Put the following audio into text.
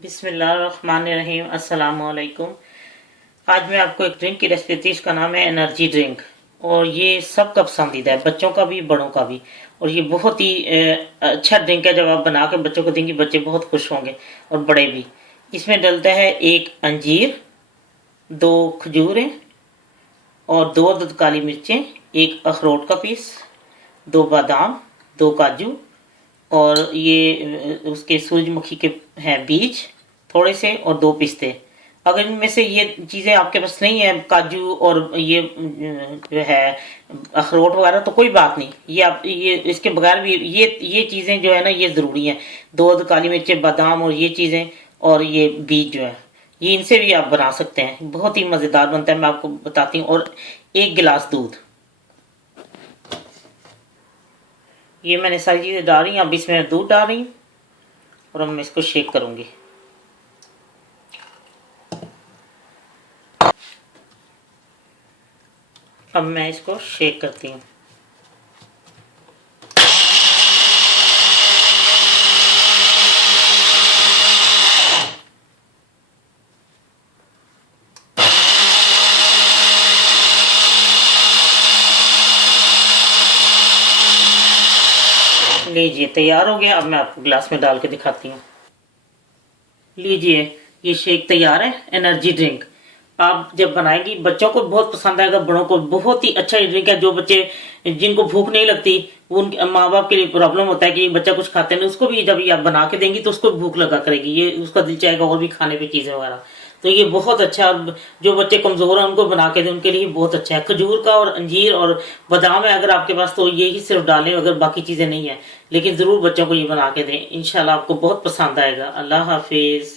बिस्मिल्लाहिर्रहमानिर्रहीम। अस्सलाम वालेकुम। आज मैं आपको एक ड्रिंक की रेसिपी दी, इसका नाम है एनर्जी ड्रिंक। और ये सबका पसंदीदा है, बच्चों का भी बड़ों का भी। और ये बहुत ही अच्छा ड्रिंक है, जब आप बना के बच्चों को देंगे बच्चे बहुत खुश होंगे और बड़े भी। इसमें डलता है एक अंजीर, दो खजूरें और दो अदद काली मिर्चें, एक अखरोट का पीस, दो बादाम, दो काजू और ये उसके सूरजमुखी के हैं बीज थोड़े से, और दो पिस्ते। अगर इनमें से ये चीज़ें आपके पास नहीं है, काजू और ये जो है अखरोट वगैरह, तो कोई बात नहीं, ये आप ये इसके बगैर भी ये चीज़ें जो है ना ये ज़रूरी हैं। दो काली मिर्चें, बादाम और ये चीज़ें और ये बीज जो है, ये इनसे भी आप बना सकते हैं। बहुत ही मज़ेदार बनता है, मैं आपको बताती हूँ। और एक गिलास दूध, ये मैंने सारी चीज़ें डाल रही हैं। अब इसमें दूध डाल रही हूँ और अब मैं इसको शेक करूँगी। अब मैं इसको शेक करती हूँ। लीजिए, तैयार हो गया। अब मैं आपको गिलास में डाल के दिखाती हूँ। लीजिए, ये शेक तैयार है, एनर्जी ड्रिंक। आप जब बनाएंगी बच्चों को बहुत पसंद आएगा, बड़ों को बहुत ही अच्छा ये ड्रिंक है। जो बच्चे जिनको भूख नहीं लगती, उनके माँ बाप के लिए प्रॉब्लम होता है कि बच्चा कुछ खाते नहीं, उसको भी जब ये आप बना के देंगी तो उसको भूख लगा करेगी, ये उसका दिल चाहेगा और भी खाने पे चीजें वगैरह। तो ये बहुत अच्छा है। जो बच्चे कमजोर हैं उनको बना के दें, उनके लिए बहुत अच्छा है। खजूर का और अंजीर और बादाम है अगर आपके पास, तो ये ही सिर्फ डालें, अगर बाकी चीजें नहीं है। लेकिन जरूर बच्चों को ये बना के दें, इंशाल्लाह आपको बहुत पसंद आएगा। अल्लाह हाफिज।